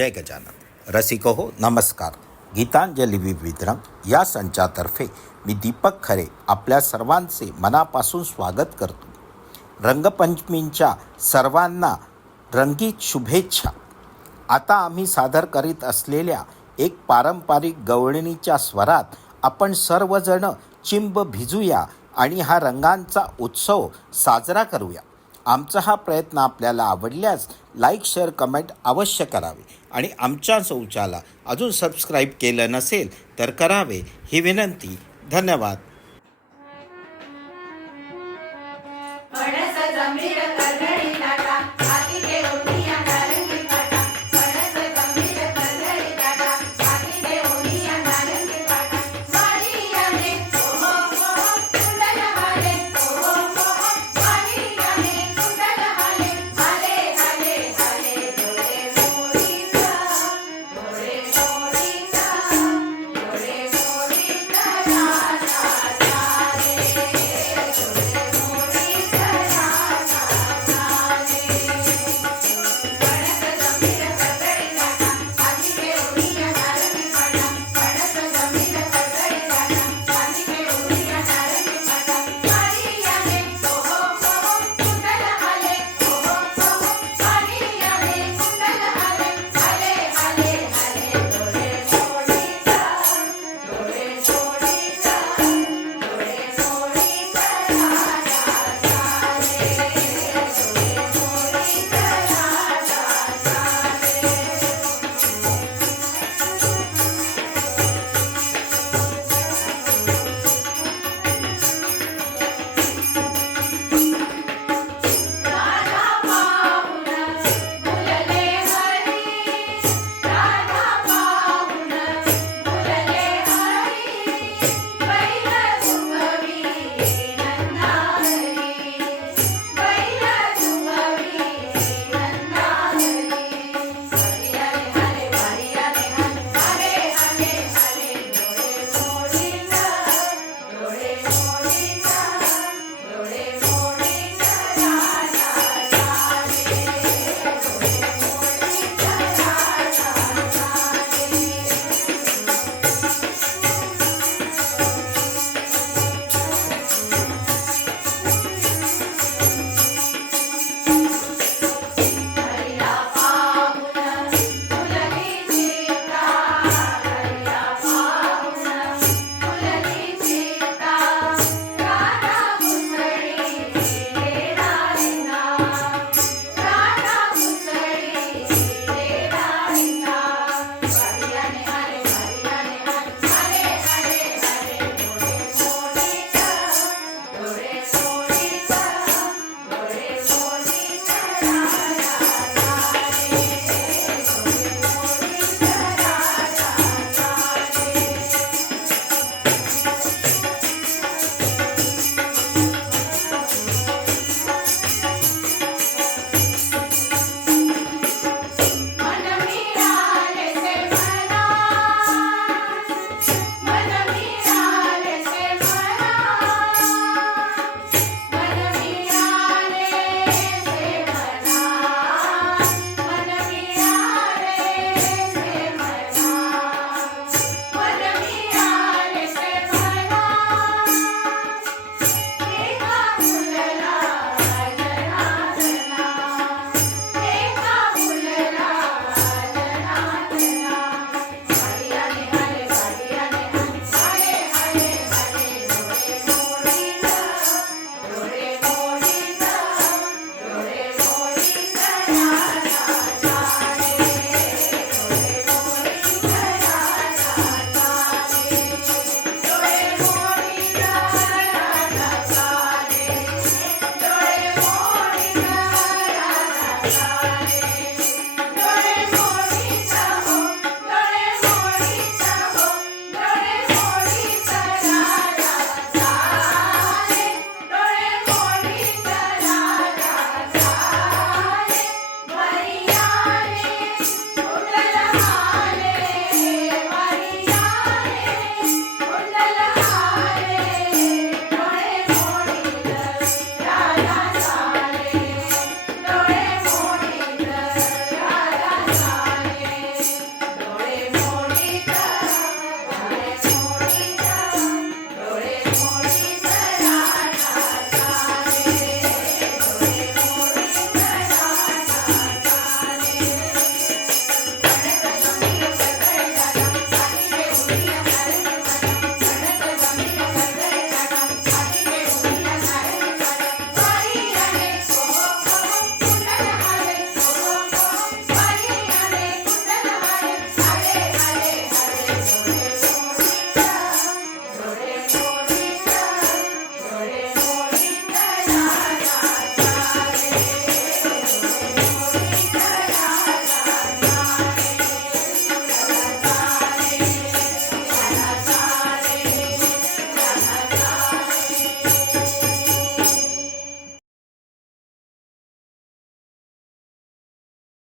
जय गजानन. रसिको हो नमस्कार. गीतांजली विविध रंग या संचातर्फे मी दीपक खरे आपल्या सर्वांचे मनापासून स्वागत करतो. रंगपंचमींच्या सर्वांना रंगीत शुभेच्छा. आता आम्ही सादर करीत असलेल्या एक पारंपरिक गवळणीच्या स्वरात आपण सर्वजण चिंब भिजूया आणि हा रंगांचा उत्सव साजरा करूया. आमचा हा प्रयत्न आपल्याला आवडल्यास लाईक, शेअर, कमेंट अवश्य करावे आणि आमच्या चौच्याला अजून सबस्क्राईब केलं नसेल तर करावे ही विनंती. धन्यवाद.